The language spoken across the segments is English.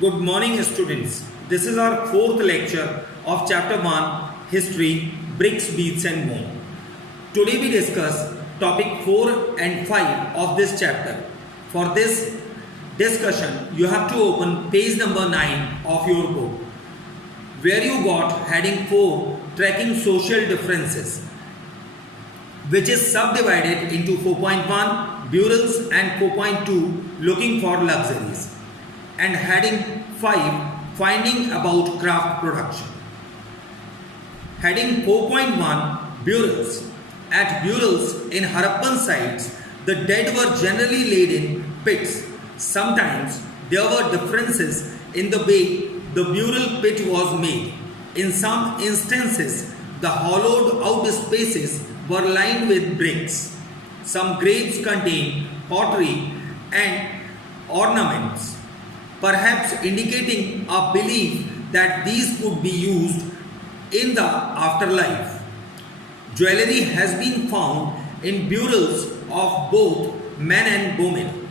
Good morning, students. This is our fourth lecture of Chapter 1 History, Bricks, Beads and More. Today we discuss topic 4 and 5 of this chapter. For this discussion, you have to open page number 9 of your book, where you got heading 4 Tracking Social Differences, which is subdivided into 4.1 Burials and 4.2 Looking for Luxuries, and heading 5 Finding about Craft Production. Heading 4.1 Burials. At burials in Harappan sites, the dead were generally laid in pits. Sometimes there were differences in the way the burial pit was made. In some instances, the hollowed out spaces were lined with bricks. Some graves contained pottery and ornaments, perhaps indicating a belief that these could be used in the afterlife. Jewelry has been found in burials of both men and women.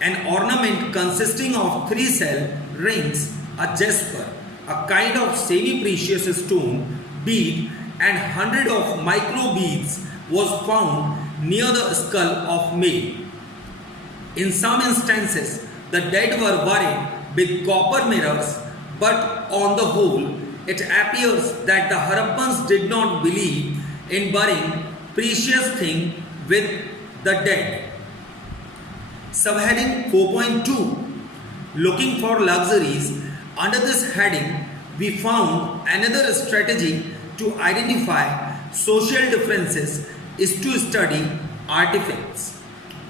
An ornament consisting of 3 cell rings, a jasper, a kind of semi-precious stone bead, and 100 of micro beads was found near the skull of male. In some instances, the dead were buried with copper mirrors, but on the whole, it appears that the Harappans did not believe in burying precious things with the dead. Subheading 4.2 Looking for Luxuries. Under this heading, we found another strategy to identify social differences is to study artifacts,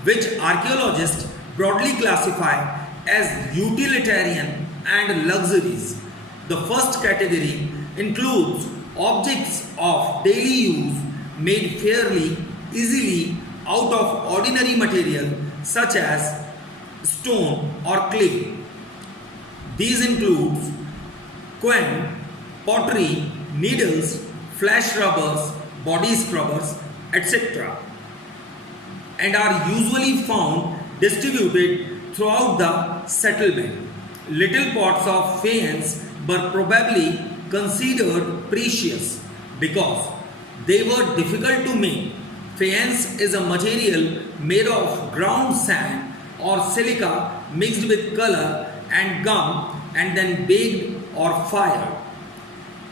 which archaeologists broadly classify as utilitarian and luxuries. The first category includes objects of daily use made fairly easily out of ordinary material such as stone or clay. These include coin, pottery, needles, flash rubbers, body scrubbers, etc., and are usually found distributed throughout the settlement. Little pots of faience were probably considered precious because they were difficult to make. Faience is a material made of ground sand or silica mixed with color and gum and then baked or fired.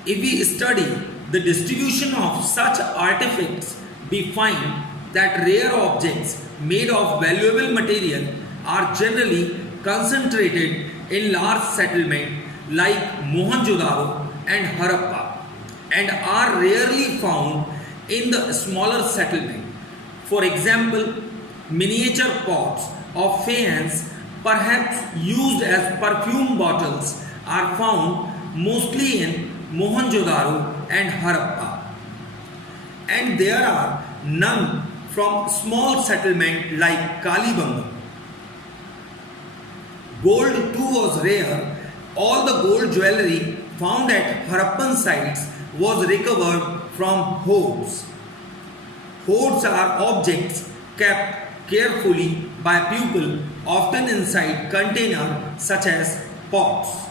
If we study the distribution of such artifacts, we find that rare objects made of valuable material are generally concentrated in large settlements like Mohenjo-daro and Harappa, and are rarely found in the smaller settlement. For example, miniature pots of faience, perhaps used as perfume bottles, are found mostly in Mohenjo-daro and Harappa, and there are none from small settlement like Kalibangam. Gold too was rare. All the gold jewelry found at Harappan sites was recovered from hoards. Hoards are objects kept carefully by people, often inside containers such as pots.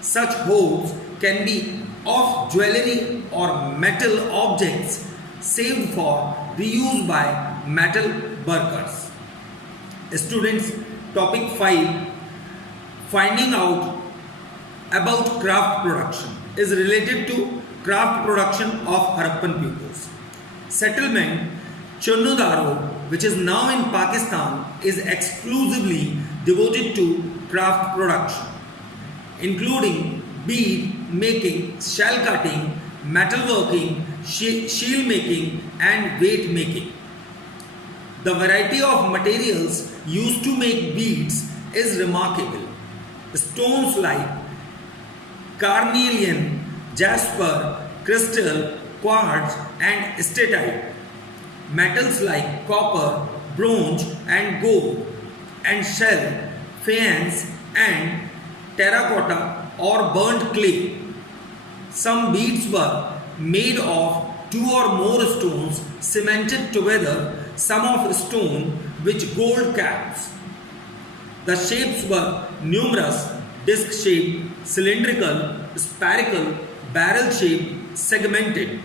Such hoards can be of jewelry or metal objects saved for reuse by metal workers. Students, topic 5, Finding out about craft production, is related to craft production of Harappan peoples. Settlement Chonnudaro, which is now in Pakistan, is exclusively devoted to craft production, including bead making, shell cutting, metal working, shield making and weight making. The variety of materials used to make beads is remarkable. Stones like carnelian, jasper, crystal, quartz and statite. Metals like copper, bronze and gold, and shell, faience and terracotta or burnt clay. Some beads were made of 2 or more stones cemented together, some of stone with gold caps. The shapes were numerous disc-shaped, cylindrical, spherical, barrel-shaped, segmented.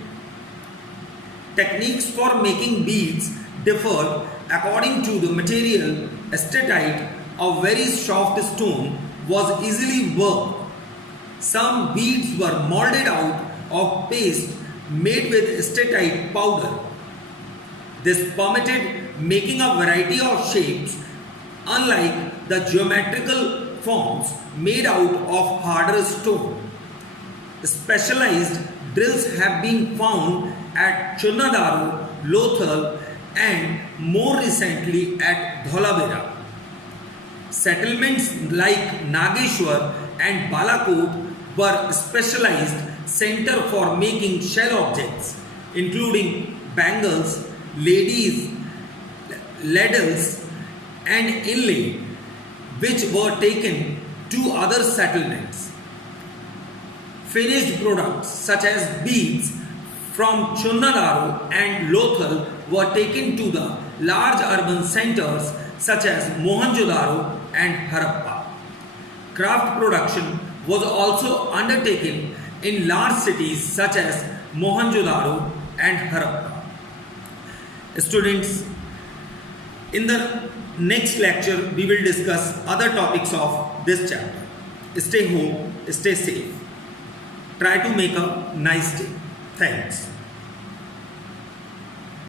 Techniques for making beads differed according to the material. Astatite, a very soft stone, was easily worked. Some beads were molded out of paste made with astatite powder. This permitted making a variety of shapes, unlike the geometrical forms made out of harder stone. Specialized drills have been found at Chunadaru, Lothal, and more recently at Dholavira. Settlements like Nageshwar and Balakot were specialized center for making shell objects, including bangles, ladies, ladles, and inlay, which were taken to other settlements. Finished products such as beads from Chunadaru and Lothal were taken to the large urban centers such as Mohenjo-daro and Harappa. Craft production was also undertaken in large cities such as Mohenjo-daro and Harappa. Students, in the next lecture we will discuss other topics of this chapter. Stay home, stay safe. Try to make a nice day. Thanks.